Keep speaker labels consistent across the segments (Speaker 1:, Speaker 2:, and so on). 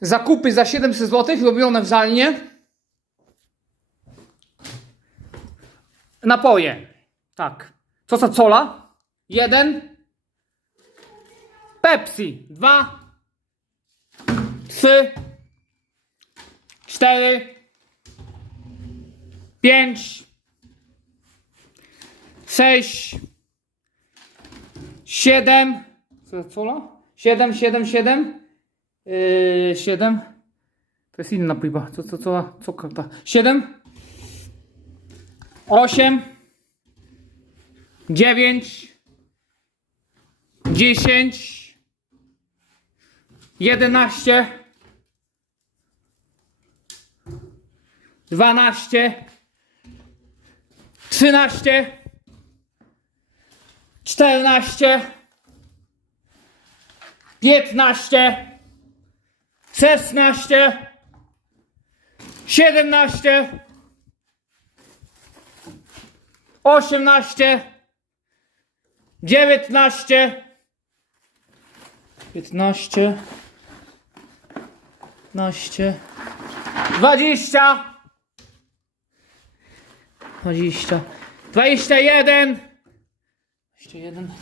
Speaker 1: Zakupy za 700 zł robione w Żalnie. Napoje. Tak. Co za cola? Jeden. Pepsi. Dwa. Trzy. Cztery. Pięć. Sześć. Siedem. Za cola? Siedem, siedem, siedem. Yy, siedem. To jest inna pipa. Co, co, co, co, ta? Siedem. Osiem. Dziewięć. Dziesięć. Jedenaście. Dwanaście. Trzynaście. Czternaście. Piętnaście. Szesnaście. Siedemnaście. Osiemnaście. Dziewiętnaście. Piętnaście. Piętnaście. Dwadzieścia. Dwadzieścia. Dwadzieścia jeden. Dwadzieścia jeden.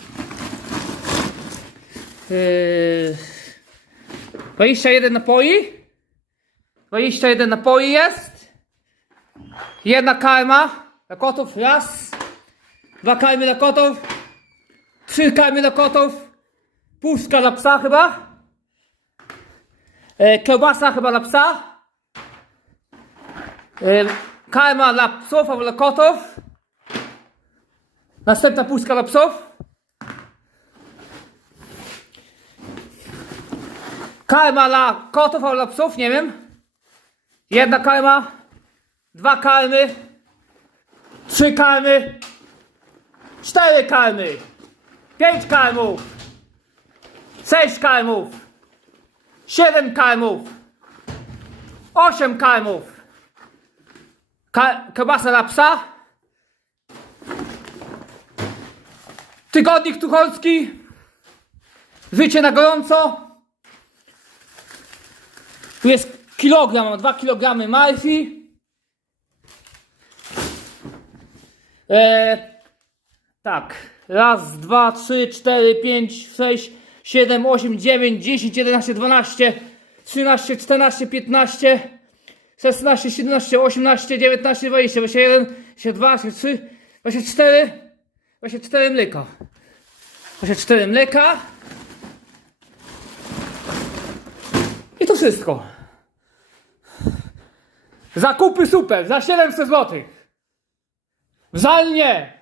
Speaker 1: Yy. 21 napoi. 21 napoi jest. Jedna karma dla kotów. Raz. Dwa karmy dla kotów. Trzy karmy dla kotów. Pustka dla psa chyba. E, kiełbasa chyba dla psa. E, karma dla psów albo dla kotów. Następna pustka dla psów. Karma dla kotów albo dla psów, nie wiem. Jedna karma, dwa karmy, trzy karmy, cztery karmy, pięć karmów, sześć karmów, siedem karmów, osiem karmów. Ka kiełbasa dla psa. Tygodnik Tucholski. Życie na gorąco. Tu jest kilogram, mam 2 kilogramy marfi. E, tak. Raz, dwa, trzy, cztery, pięć, sześć, siedem, osiem, dziewięć, dziesięć, jedenaście, dwanaście, trzynaście, czternaście, piętnaście, szesnaście, siedemnaście, osiemnaście, dziewiętnaście, dwadzieścia, dwadzieścia jeden, dwadzieścia dwa, dwadzieścia trzy, dwadzieścia cztery, dwadzieścia cztery mleka. Dwadzieścia cztery mleka. I to wszystko. Zakupy super za 700 zł. Żal nie.